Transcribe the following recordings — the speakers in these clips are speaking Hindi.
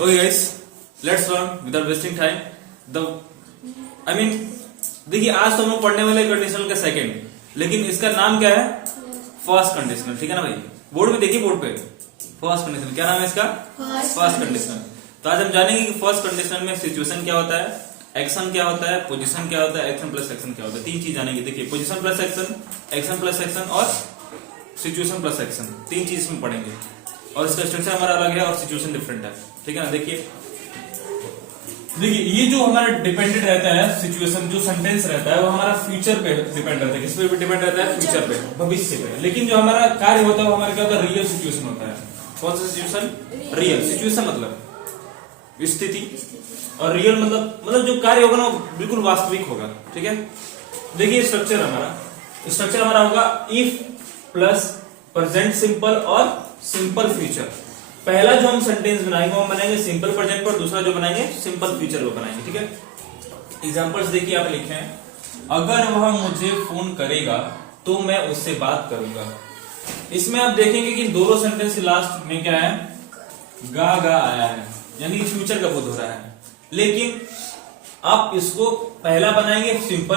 Okay guys, let's learn without wasting time. देखिए आज तो हम पढ़ने वाले कंडीशनल का सेकंड, लेकिन इसका नाम क्या है? First conditional. ठीक है ना भाई, बोर्ड में देखिए, बोर्ड पे फर्स्ट कंडीशनल क्या नाम है इसका? First conditional. तो आज हम जानेंगे कि फर्स्ट कंडीशनल में सिचुएशन क्या होता है, एक्शन क्या होता है, पोजीशन क्या होता है, एक्शन प्लस एक्शन क्या होता है। तीन चीज जानेंगे। देखिए, position plus action plus action और सिचुएशन प्लस एक्शन, तीन चीज इसमें पढ़ेंगे। और इसका स्ट्रक्चर हमारा अलग है और सिचुएशन डिफरेंट है। ठीक है ना। देखिए ये जो हमारा डिपेंडेंट रहता है सिचुएशन, जो सेंटेंस रहता है वो हमारा फ्यूचर पे डिपेंड रहता है। किस पे डिपेंड रहता है? फ्यूचर पे, भविष्य पे। लेकिन जो हमारा कार्य होता है वो हमारा क्या होता है? रियल सिचुएशन होता है। कौन सा सिचुएशन? रियल सिचुएशन मतलब स्थिति, और रियल मतलब जो कार्य होगा ना वो बिल्कुल वास्तविक होगा। ठीक है। देखिए स्ट्रक्चर हमारा होगा इफ प्लस प्रेजेंट सिंपल और सिंपल फ्यूचर। पहला जो हम सेंटेंस बनाएंगे वो हम बनाएंगे सिंपल प्रेजेंट पर, दूसरा जो बनाएंगे सिंपल फ्यूचर को बनाएंगे। ठीक है। एग्जांपल्स देखिए, आप लिखे हैं अगर वह मुझे फोन करेगा तो मैं उससे बात करूंगा। इसमें आप देखेंगे कि दोनों सेंटेंस के लास्ट में क्या है? गा आया है, यानी कि फ्यूचर का बोध हो रहा है। लेकिन आप इसको पहला बनाएंगे सिंपल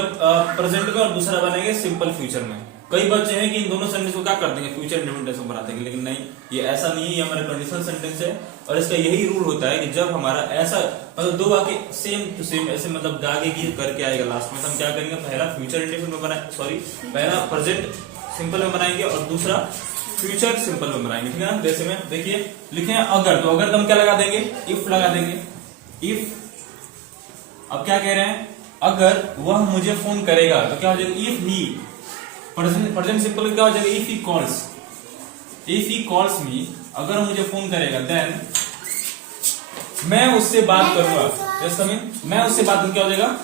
प्रेजेंट में और दूसरा बनाएंगे सिंपल फ्यूचर में। कई बच्चे हैं कि इन दोनों सेंटेंस को क्या कर देंगे? फ्यूचर इंडेफिनिट बना देंगे। लेकिन नहीं, ये ऐसा नहीं है। ये हमारा कंडीशनल सेंटेंस है और इसका यही रूल होता है कि जब हमारा ऐसा मतलब दो वाक्य सेम टू सेम ऐसे मतलब गागे की करके आएगा लास्ट में, तो हम क्या करेंगे? पहला फ्यूचर इंडेफिनिट में पहला प्रेजेंट सिंपल में बनाएंगे और दूसरा फ्यूचर सिंपल में बनाएंगे। ठीक है ना। जैसे में देखिए लिखे हैं अगर, तो अगर हम क्या लगा देंगे? इफ लगा देंगे। इफ, अब क्या कह रहे हैं? अगर वह मुझे फोन करेगा तो क्या हो जाएगा? इफ ही, प्रेजेंट सिंपल क्या हो जाएगा? इफ ही कॉल्स मी, अगर मुझे फोन करेगा, देन मैं उससे बात करूंगा। जस्ट मैं उससे बात करूंगा, क्या हो जाएगा?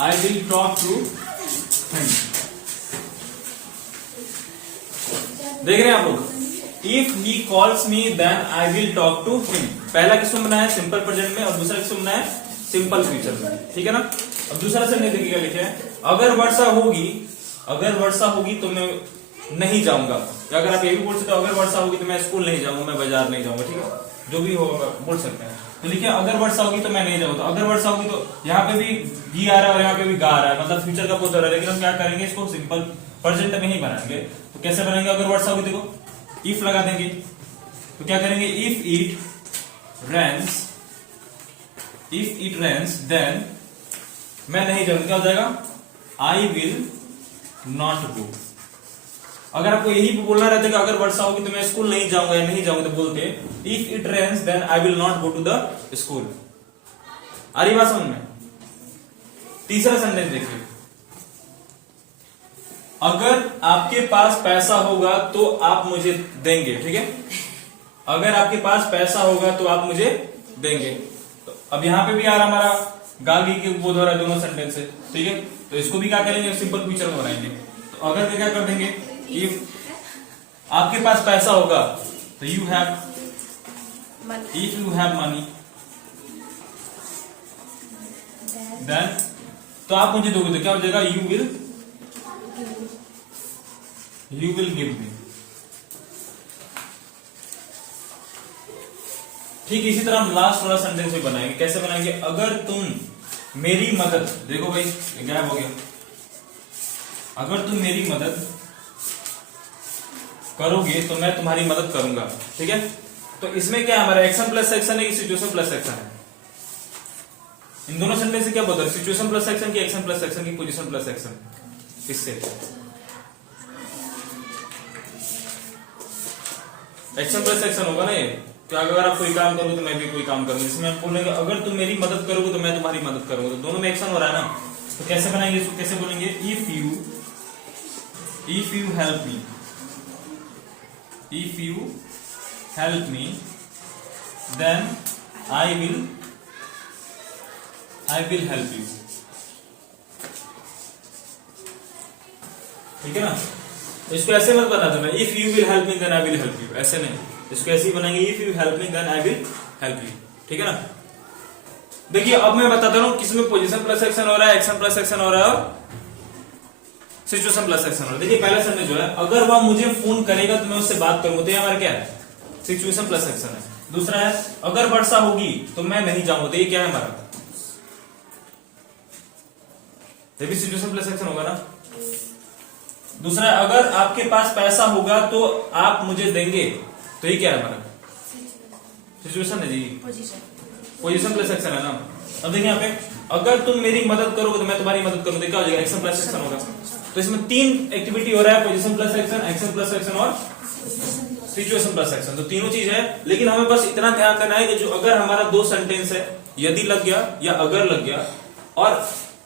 I will talk to him. देख रहे हैं आप लोग? If he calls me then I will talk to him. पहला किसमें बनाया है? सिंपल प्रेजेंट में, और दूसरा किसमें बनाया है? सिंपल फ्यूचर में। ठीक है ना। अब दूसरा सेंटेंस देखिएगा, लिखे हैं अगर वर्षा होगी तो मैं नहीं जाऊंगा। या अगर आप ये भी बोल सकते हो अगर वर्षा होगी तो मैं स्कूल नहीं जाऊंगा, मैं बाजार नहीं जाऊंगा। ठीक है, जो भी होगा बोल सकते हैं। तो लिखिए अगर वर्षा होगी तो मैं नहीं जाऊंगा। तो अगर वर्षा होगी तो यहाँ पे भी गी आ रहा है और यहाँ पे भी गा आ रहा है, मतलब फ्यूचर का बोध हो रहा है। लेकिन हम क्या करेंगे? इसको सिंपल प्रेजेंट में ही बनाएंगे। तो कैसे बनाएंगे? अगर वर्षा होगी देखो, इफ लगा देंगे तो क्या करेंगे? इफ इट रेन्स देन मैं नहीं जाऊंगा, क्या हो जाएगा? आई विल नॉट गो। अगर आपको यही बोलना रहता है कि अगर वर्षा होगी तो मैं स्कूल नहीं जाऊंगा या नहीं जाऊंगा, तो बोलते if it rains then I will not go to the school. आ रही बात समझ में? तीसरा सेंटेंस देखिए, अगर आपके पास पैसा होगा तो आप मुझे देंगे। ठीक है, अगर आपके पास पैसा होगा तो आप मुझे देंगे। तो अब यहां पे भी आ रहा हमारा गागी के बोध हो रहा है, दोनों सेंटेंस है। ठीक है, तो इसको भी क्या करेंगे? सिंपल फ्यूचर में बनाएंगे। तो अगर क्या कर देंगे? इफ आपके पास पैसा होगा तो if you have money then, तो आप मुझे दोगे, तो क्या हो जाएगा? You will give me. ठीक इसी तरह हम लास्ट वाला सेंटेंस भी बनाएंगे। कैसे बनाएंगे? अगर तुम मेरी मदद, देखो भाई गायब हो गया, अगर तुम मेरी मदद करोगे तो मैं तुम्हारी मदद करूंगा। ठीक है, तो इसमें क्या हमारा एक्शन प्लस एक्शन है कि सिचुएशन प्लस एक्शन है? इन दोनों सेंटेंस से क्या बोलता है? सिचुएशन प्लस एक्शन की, एक्शन प्लस एक्शन की, पोजीशन प्लस एक्शन। किससे? एक्शन प्लस एक्शन होगा ना ये। तो अगर आप कोई काम करोगे तो मैं भी कोई काम करूंगा। इसमें हम बोलेंगे अगर तुम मेरी मदद करोगे तो मैं तुम्हारी मदद करूंगा। तो दोनों में एक्शन हो रहा है ना। तो कैसे बनाएंगे इसको? कैसे बोलेंगे? If you help me then I will help you. ठीक है ना। इसको ऐसे मत बना देना if you will help me then I will help you, ऐसे नहीं। इसको ऐसे ही बनाएंगे if you help me then I will help you. ठीक है ना। देखिए अब मैं बताता हूं किसमें पोजीशन प्लस एक्शन हो रहा है, एक्शन प्लस एक्शन हो रहा है और सिचुएशन प्लस एक्शन हो रहा है। देखिए पहला सेंटेंस जो है, अगर वह मुझे फोन करेगा तो मैं उससे बात करूंगा, तो ये हमारा क्या है? सिचुएशन प्लस एक्शन है। दूसरा है अगर वर्षा होगी तो मैं नहीं जाऊंगा, तो ये क्या है हमारा, ये भी सिचुएशन प्लस एक्शन होगा ना। दूसरा है अगर आपके पास पैसा होगा तो आप मुझे देंगे, तो ये क्या है हमारा, सिचुएशन है जी, पोजीशन प्लस एक्शन है ना। अब देखिए यहाँ पे अगर तुम मेरी मदद करोगे तो मैं तुम्हारी मदद करूंगा, क्या हो जाएगा, एक्शन प्लस एक्शन होगा। तो इसमें तीन एक्टिविटी हो रहा है, position plus action plus action और सिचुएशन प्लस एक्शन, तो तीनों चीज है। लेकिन हमें बस इतना ध्यान देना है कि जो अगर हमारा दो सेंटेंस है, यदि लग गया या अगर लग गया, और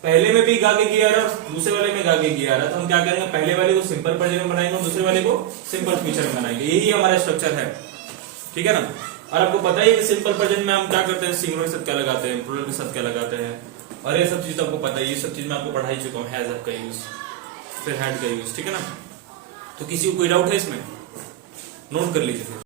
पहले में भी गागे किया रहा है दूसरे वाले में गागे किया रहा है, तो हम क्या करेंगे, पहले वाले को सिंपल प्रेजेंट में बनाएंगे और दूसरे वाले को सिंपल फ्यूचर में बनाएंगे। यही हमारा स्ट्रक्चर है, ठीक है ना। और आपको पता ही है कि सिंपल प्रेजेंट में हम क्या करते हैं, सिंगुलर के साथ क्या लगाते हैं, प्लूरल के साथ क्या लगाते हैं, और ये सब चीज तो आपको पता है, ये सब चीज मैं आपको पढ़ा ही चुका हूँ, हैज हैव का यूज, फिर हैड का यूज, ठीक है ना। तो किसी को कोई डाउट है इसमें, नोट कर लीजिए।